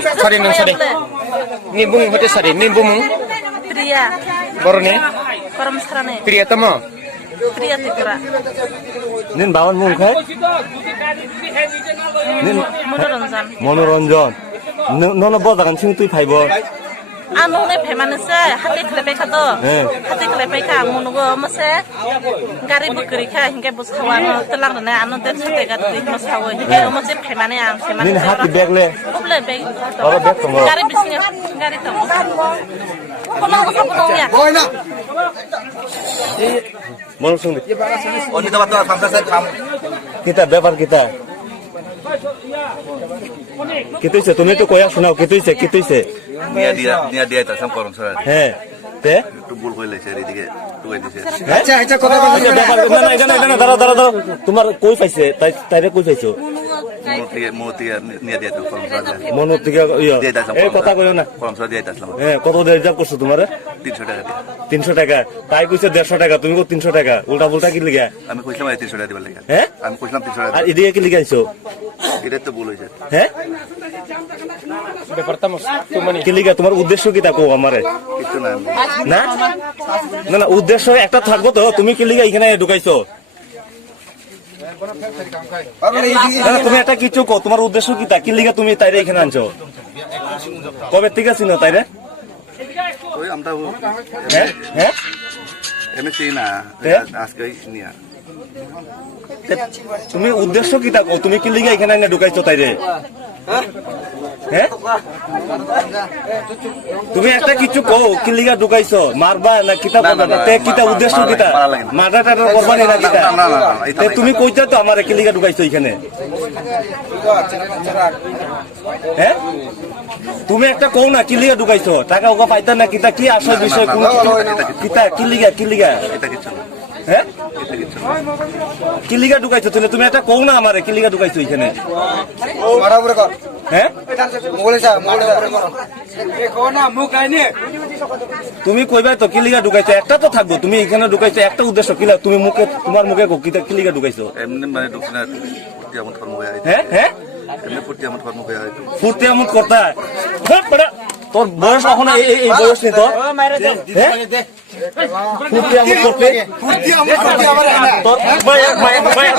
Sari nung sari. Ni bung hote sari. Ni bung. Priya. Boroni. Koram sarane. Priya tamo. Priya Tripura. Nin bawan mung khai? Nin Monoranjan. Monoranjan. Nono bodagan sing tui phaibo. Anu ne phemane se hati khlepe khato. Hati khlepe kha munugo mase gari bukri kha hinge bushawa no telang ne anu den sate ga ti masawo hinge mase phemane am phemane. Nin hati bag le. Oble bag. Ora bag tongo. Gari bisnya gari tongo. Kono ko kono ya. Mono sung. Oh, ini tempat sampai kamu. Kita ব্যাপার kita. Kita ise তুমি তো কয়া শোনাও kita ise. Nia dia itu sama koron saja. হ্যাঁ তে Itu bul koi lagi seri tiga, tuh ini sih. Acha acha kota kota. ব্যাপার না এখানে দাঁড়াও তোমার কই পাইছে তাইরে কই পাইছো Mau tiga nia dia itu koron saja. মনো থেকে ইয়া Dia itu sama এই কথা কইও না koron saja dia itu sama. হ্যাঁ কত রিজার্ভ করছো তোমারে 300 টাকা dia. 300 টাকা তাই কইছে 150 টাকা তুমি কো 300 টাকা উল্টা পুল্টা কি লিগা Kami kuislam aja 300 dia balik. হ্যাঁ Kami kuislam 300 আর dia. এদিকে কি লিগা আইছো Itu tuh bulu aja. হ্যাঁ Departamos. Tumani. কি লিগা তোমার উদ্দেশ্য কি তা কো আমারে Itu nanti. না না না উদ্দেশ্য একটা থাকবো তো তুমি কি লিগা এখানে ঢুকাইছো না, তুমি একটা কিছু কো তোমার উদ্দেশ্য কি তা কি লিগা তুমি তাইরে এখানে আনছো কবে থেকে চিনো তাইরে Oh, am tahu. হ্যাঁ হ্যাঁ Ini sih nah, Ya? asli ini ya. তুমি উদ্দেশ্য কি তা কো তুমি কি লিগা এখানে এনে ঢুকাইছো তাইরে হ্যাঁ তুমি একটা কিছু কো কি লিগা ঢুকাইছো মারবা না কিতা করবা না, তে কিতা উদ্দেশ্য কিতা মারা লাগে না। মারটা টাটা করবা না কিতা না, এটা তে নাই। তুমি কইতা তো আমারে কি লিগা ঢুকাইছো এখানে হ্যাঁ তুমি একটা কও না কি লিগা ঢুকাইছো টাকা ওকা পাইতা না কিতা কি আসল বিষয় কোন কিতা কি লিগা Kita gitu. হ্যাঁ Kita gitu. কি লিগা ঢুকাইছো তাহলে তুমি একটা কও না আমারে কি লিগা ঢুকাইছো এখানে Barabar kor. হ্যাঁ Mugole sa. Kau na mukaini. তুমি কইবা তো কি লিগা ঢুকাইছো একটা তো থাকবো তুমি এখানে ঢুকাইছো একটা উদ্দেশ্য কিলা তুমি মুখে তোমার মুখে কো কিতা কি লিগা ঢুকাইছো Emni mana dukna putih amat formu kayak itu. হ্যাঁ হ্যাঁ Emni putih amat formu kayak itu. ফুর্তি আমোদ করতা হ্যাঁ বড়া তোর বয়স এখন এই বয়স নেই তো হ্যাঁ ফুর্তি আমোদ করতে Putih amat. তোর মায়া সমান বয়স